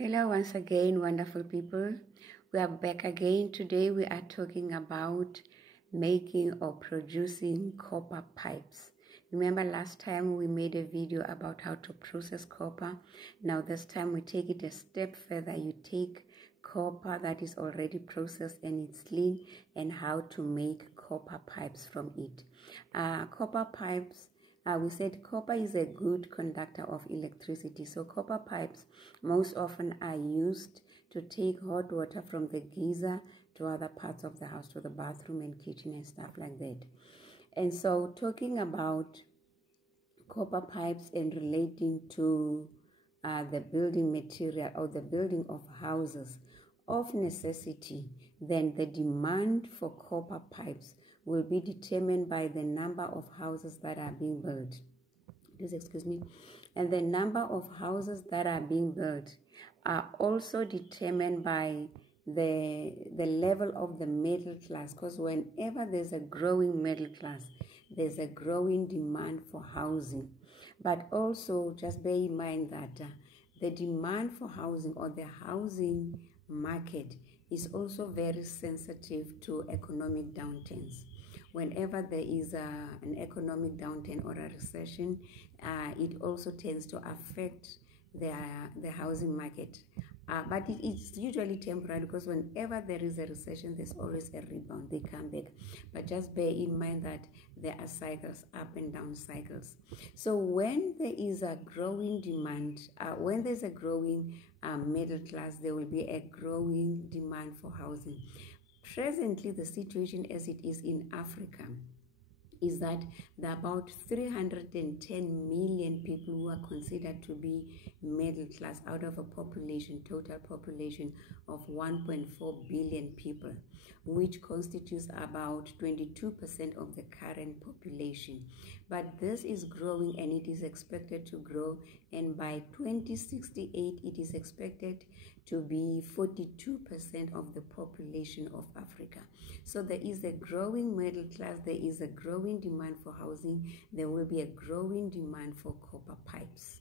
Hello, once again, wonderful people. We are back again. Today we are talking about making or producing copper pipes. Remember last time we made a video about how to process copper. Now this time we take it a step further. You take copper that is already processed and it's clean, and how to make copper pipes from it. Copper pipes, we said copper is a good conductor of electricity. So copper pipes most often are used to take hot water from the geyser to other parts of the house, to the bathroom and kitchen and stuff like that. And so talking about copper pipes and relating to the building material or the building of houses of necessity, then the demand for copper pipes will be determined by the number of houses that are being built. Please excuse me. And the number of houses that are being built are also determined by the level of the middle class, because whenever there's a growing middle class, there's a growing demand for housing. But also just bear in mind that the demand for housing, or the housing market, is also very sensitive to economic downturns. Whenever there is an economic downturn or a recession, it also tends to affect the housing market. But it's usually temporary, because whenever there is a recession, there's always a rebound. They come back. But just bear in mind that there are cycles, up and down cycles. So when there is a growing demand, when there's a growing middle class, there will be a growing demand for housing. Presently, the situation as it is in Africa is that there are about 310 million people who are considered to be middle class out of a population, total population of 1.4 billion people, which constitutes about 22% of the current population. But this is growing, and it is expected to grow, and by 2068 it is expected to be 42% of the population of Africa. So there is a growing middle class, there is a growing demand for housing, there will be a growing demand for copper pipes.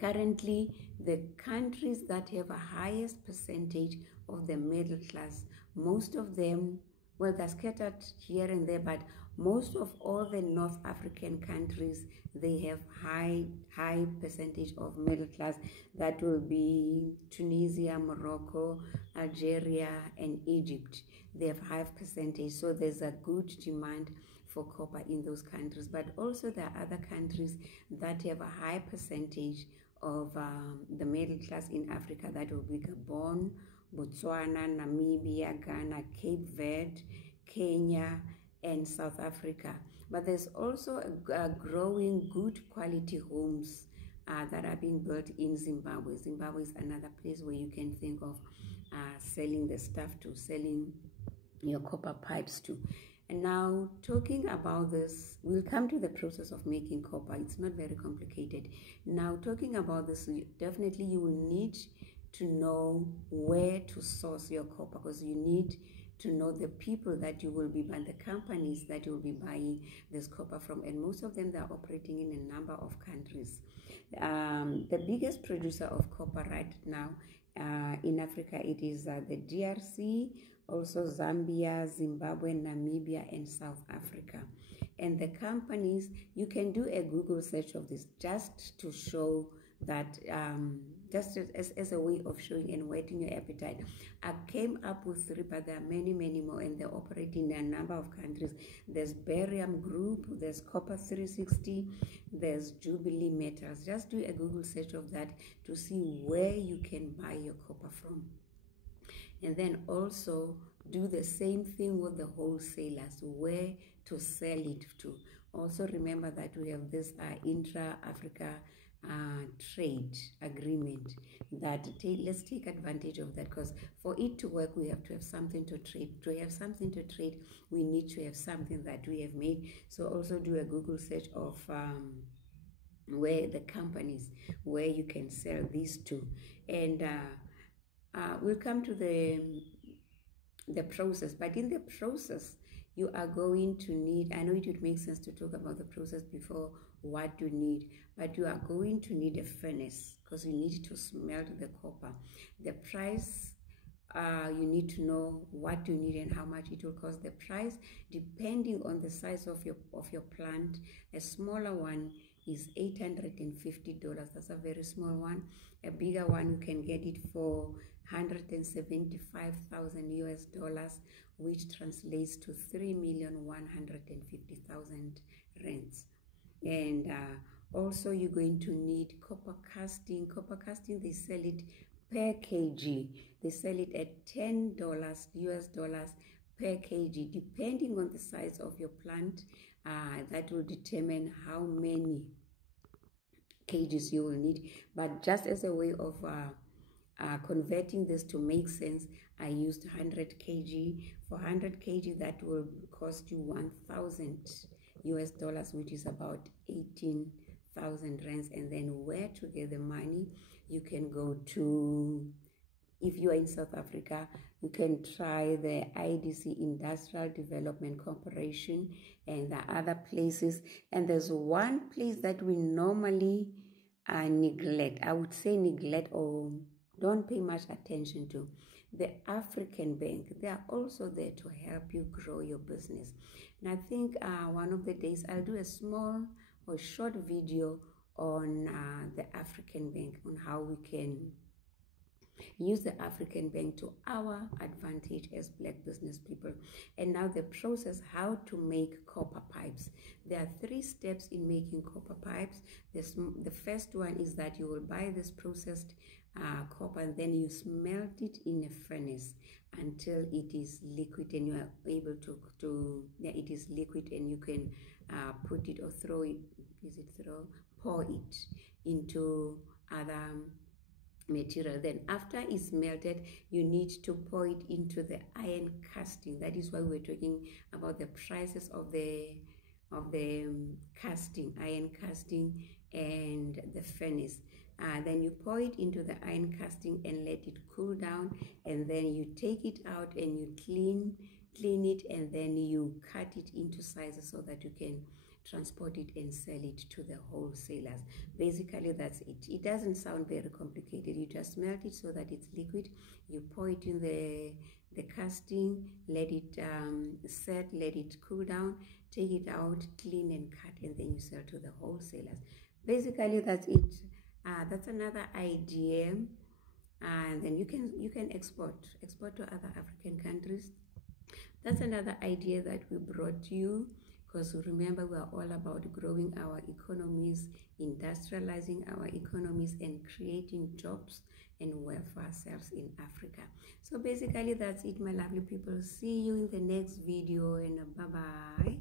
Currently, the countries that have a highest percentage of the middle class, most of them, well, they're scattered here and there, but most of all the North African countries, they have high percentage of middle class. That will be Tunisia, Morocco, Algeria, and Egypt. They have high percentage, so there's a good demand for copper in those countries. But also there are other countries that have a high percentage of the middle class in Africa. That will be Gabon, Botswana, Namibia, Ghana, Cape Verde, Kenya, and South Africa. But there's also a growing good quality homes that are being built in Zimbabwe. Zimbabwe is another place where you can think of selling the stuff to, selling your copper pipes to. And now, talking about this, we'll come to the process of making copper. It's not very complicated. Now, talking about this, definitely you will need to know where to source your copper, because you need to know the people that you will be buying, the companies that you will be buying this copper from, and most of them, they are operating in a number of countries. The biggest producer of copper right now in Africa, it is the DRC, also Zambia, Zimbabwe, Namibia, and South Africa. And the companies, you can do a Google search of this just to show that, just as a way of showing and whetting your appetite. I came up with 3, but there are many more, and they're operating in a number of countries. There's Barium Group, there's Copper 360, there's Jubilee Metals. Just do a Google search of that to see where you can buy your copper from. And then also do the same thing with the wholesalers, where to sell it to. Also remember that we have this intra-Africa trade agreement that let's take advantage of that, because for it to work, we have to have something to trade. To have something to trade, we need to have something that we have made. So also do a Google search of where the companies, where you can sell these to. And we'll come to the process, but in the process you are going to need, I know it would make sense to talk about the process before what you need, but you are going to need a furnace because you need to smelt the copper. The price, you need to know what you need and how much it will cost. The price, depending on the size of your plant. A smaller one is $850. That's a very small one. A bigger one, you can get it for 175,000 US dollars, which translates to 3,150,000 rands. And also you're going to need copper casting. Copper casting, they sell it per kg. They sell it at $10 US dollars per kg, depending on the size of your plant. That will determine how many kgs you will need. But just as a way of converting this to make sense, I used 100 kg. For 100 kg, that will cost you 1,000 US dollars, which is about 18,000 rands. And then where to get the money? You can go to, if you are in South Africa, you can try the IDC, Industrial Development Corporation, and the other places. And there's one place that we normally neglect, I would say neglect or don't pay much attention to, the African Bank. They are also there to help you grow your business. And I think one of the days I'll do a small or short video on the African Bank, on how we can use the African Bank to our advantage as Black business people. And now the process, how to make copper pipes. There are 3 steps in making copper pipes. The first one is that you will buy this processed copper, and then you smelt it in a furnace until it is liquid, and you are able it is liquid, and you can put it or throw it, pour it into other material. Then after it's melted, you need to pour it into the iron casting. That is why we're talking about the prices of the casting, iron casting, and the furnace. Then you pour it into the iron casting and let it cool down, and then you take it out and you clean it, and then you cut it into sizes so that you can transport it and sell it to the wholesalers. Basically, that's it. It doesn't sound very complicated. You just melt it so that it's liquid. You pour it in the casting, let it set, let it cool down, take it out, clean and cut, and then you sell to the wholesalers. Basically, that's it. That's another idea. And then you can export to other African countries. That's another idea that we brought to you, because remember, we are all about growing our economies, industrializing our economies, and creating jobs and wealth for ourselves in Africa. So basically, that's it, my lovely people. See you in the next video, and bye-bye.